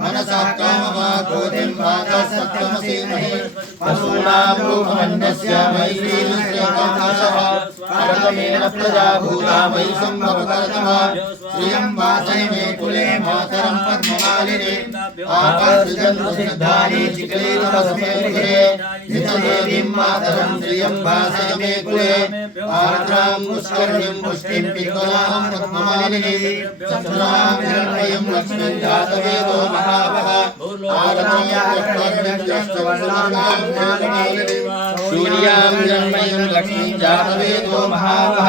मनसः काममाभूतिं वाचा सत्यमसीमहि पशूनां रूपमन्यस्य मयि श्रीविश्रेकान्तशः अर्कमेन प्रजा भूता मयि सम्भवकर्तः श्रियं वासय मे कुले मातरं पद्ममालिने आकाशजन्मसिद्धानि चिक्लीतमस्मे गृहे नित्यदेवीं मातरं श्रियं वासय मे कुले आर्द्रां पुष्करिणीं पुष्टिं पिङ्गलां पद्ममालिनी चन्द्रां हिरण्मयीं लक्ष्मीं जातवेदो महावः सूर्यां हिरण्मयीं लक्ष्मीं जातवेदो महावः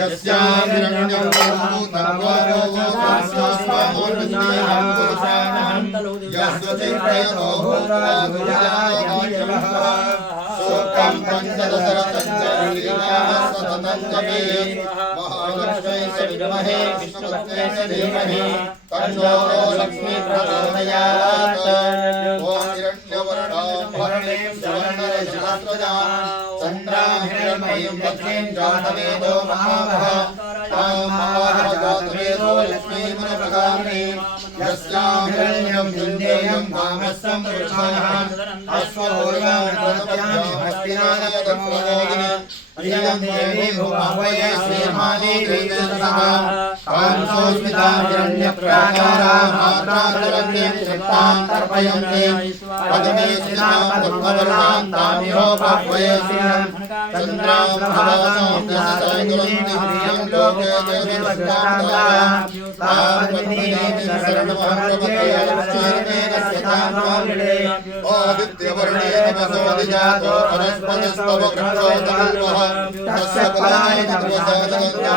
यस्यां हिरण्यं सूक्तं महालक्ष्मी विद्महे विष्णुपत्न्यै धीमहि तन्नो लक्ष्मी प्रचोदयात्। ॐ हिरण्यवर्णाभरणीं सुवर्णरजतस्वजां चन्द्रां हिरण्मयीं लक्ष्मीं जातवेदो महावः तां महाजातवेदो लक्ष्मीमनप्रकारिणीं यस्यां हिरण्यं विन्देयं कामस्सं पुरुषाः अश्वपूर्वां प्रत्यामि हस्तिनादप्रमोदिनी प्रियं देवी भुवये श्रीमादेवीतः कांसोस्मितां हिरण्यप्राकारां मात्राचरन्तीं तृप्तां तर्पयन्ति पद्मे स्थितां पद्मवर्णां तामिहोपह्वये चन्द्रां प्रभासां दशसहस्रं प्रियं लोके देवीवस्तां तावद्देवीं शरणमहरपते लक्ष्मीर्मेण स्थितां आदित्यवर्णेन वसोदिजातो वनस्पतिस्तववृक्षोत्तमः तस्य फलानि तत्त्वजातस्य